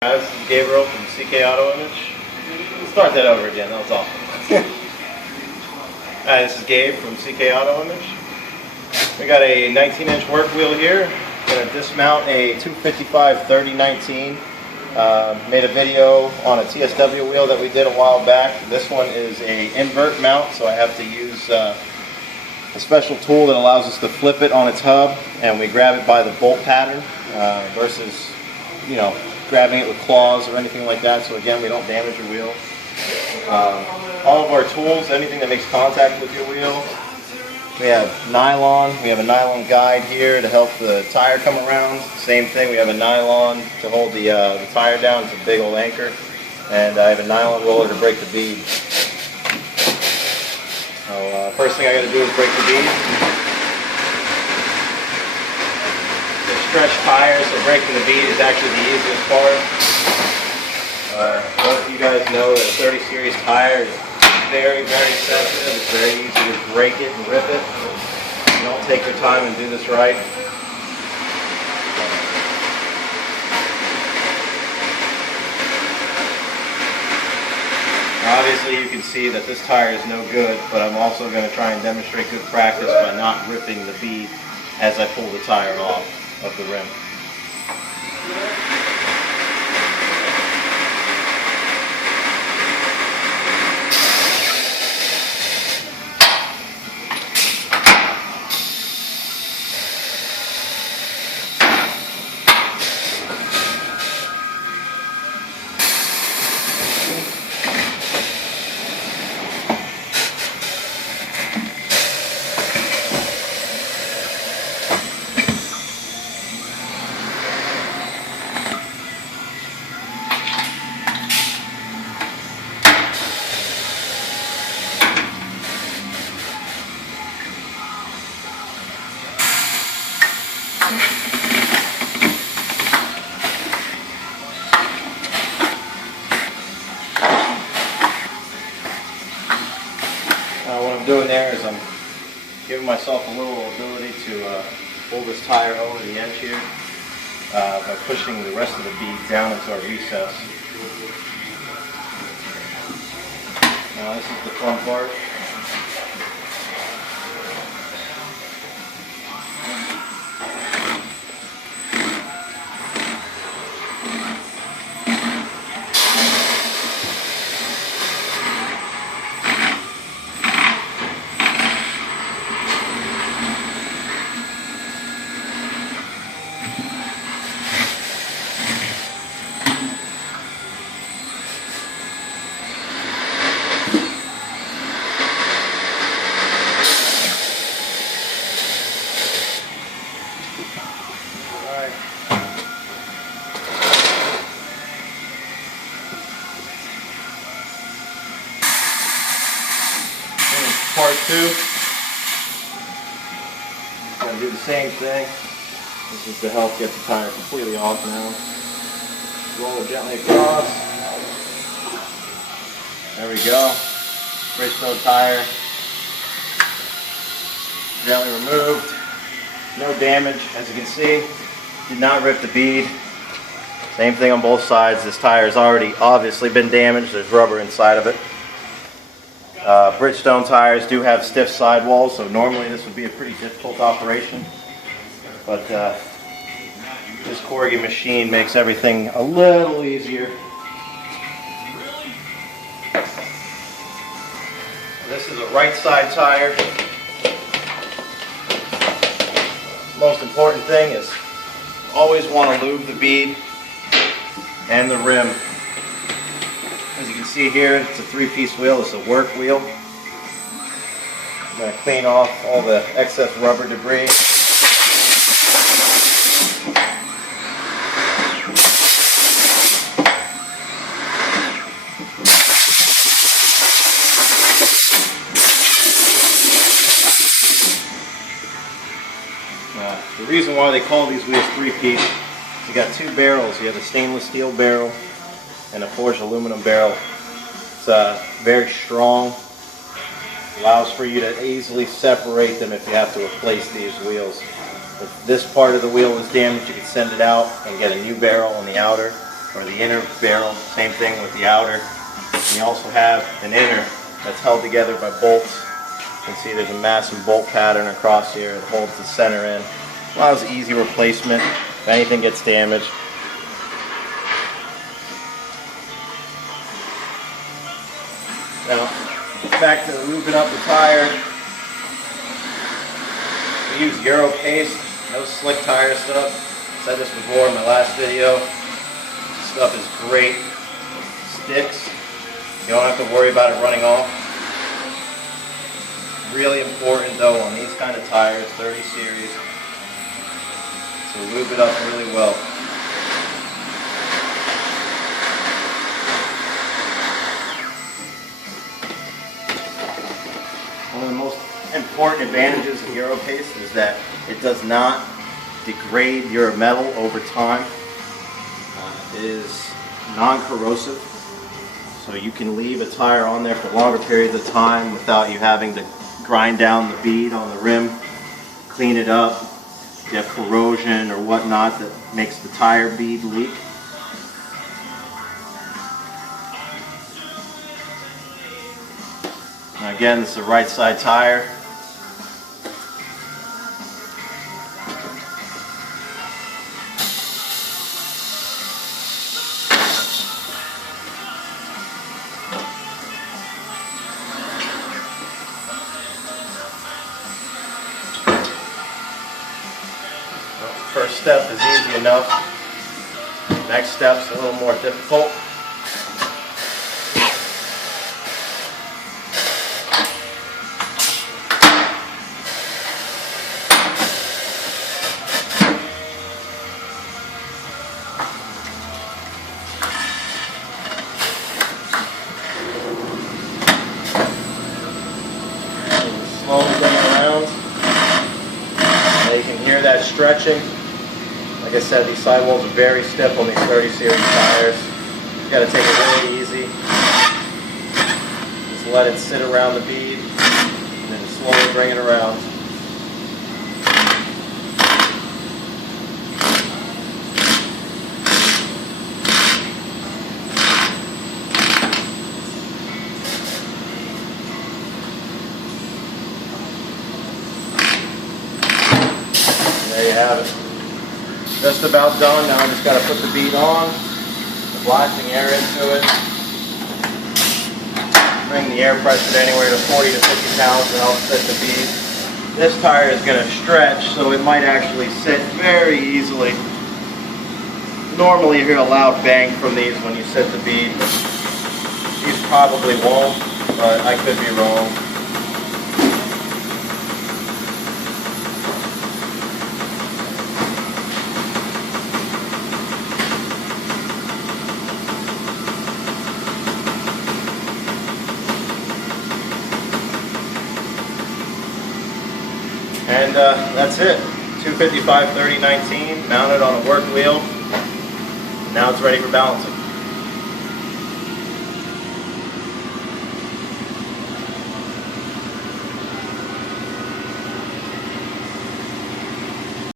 Guys, this is Gabriel from CK Auto Image. Start that over again, that was awful. Hi, this is Gabe from CK Auto Image. We got a 19-inch work wheel here. We're going to dismount a 255-30-19. Made a video on a TSW wheel that we did a while back. This one is a invert mount, so I have to use a special tool that allows us to flip it on its hub, and we grab it by the bolt pattern versus, grabbing it with claws or anything like that, so again, we don't damage your wheel. All of our tools, anything that makes contact with your wheel, we have nylon. We have a nylon guide here to help the tire come around. Same thing, we have a nylon to hold the tire down. It's a big old anchor. And I have a nylon roller to break the bead. So first thing I got to do is break the bead. Stretch tires, so breaking the bead is actually the easiest part. Most of you guys know that a 30 series tire is very, very sensitive. It's very easy to break it and rip it. You don't take your time and do this right. Obviously you can see that this tire is no good, but I'm also going to try and demonstrate good practice by not ripping the bead as I pull the tire off of the rim. What I'm doing there is I'm giving myself a little ability to pull this tire over the edge here by pushing the rest of the bead down into our recess. Now this is the fun part. Part two. Gonna do the same thing. This is to help get the tire completely off now. Roll it gently across. There we go. Bridgestone tire. Gently removed. No damage, as you can see. Did not rip the bead. Same thing on both sides. This tire has already obviously been damaged. There's rubber inside of it. Bridgestone tires do have stiff sidewalls, so normally this would be a pretty difficult operation. But this Corgi machine makes everything a little easier. This is a right side tire. Most important thing is always want to lube the bead and the rim. As you can see here, it's a three-piece wheel. It's a work wheel. I'm going to clean off all the excess rubber debris. The reason why they call these wheels three-piece, you got two barrels. You have a stainless steel barrel and a forged aluminum barrel. It's very strong. Allows for you to easily separate them if you have to replace these wheels. If this part of the wheel is damaged, you can send it out and get a new barrel on the outer. or the inner barrel. Same thing with the outer. And you also have an inner that's held together by bolts. You can see there's a massive bolt pattern across here that holds the center in. Allows easy replacement if anything gets damaged. Now, back to lubing up the tire. We use Euro paste, no slick tire stuff. I said this before in my last video. This stuff is great. Sticks. You don't have to worry about it running off. Really important though on these kind of tires, 30 series. So lube it up really well. One of the most important advantages of Euro paste is that it does not degrade your metal over time. It is non-corrosive, so you can leave a tire on there for longer periods of time without you having to grind down the bead on the rim, clean it up. If you have corrosion or whatnot that makes the tire bead leak. Now again, this is a right side tire. First step is easy enough. Next step's a little more difficult. Slowly going around. Now you can hear that stretching. Like I said, these sidewalls are very stiff on these 30 series tires. You got to take it really easy. Just let it sit around the bead, and then slowly bring it around. And there you have it. Just about done. Now I just got to put the bead on, the blasting air into it, bring the air pressure to anywhere to 40 to 50 pounds and help set the bead. This tire is going to stretch, so it might actually sit very easily. Normally you hear a loud bang from these when you set the bead. These probably won't, but I could be wrong. And that's it. 255/30/19 mounted on a work wheel. Now it's ready for balancing.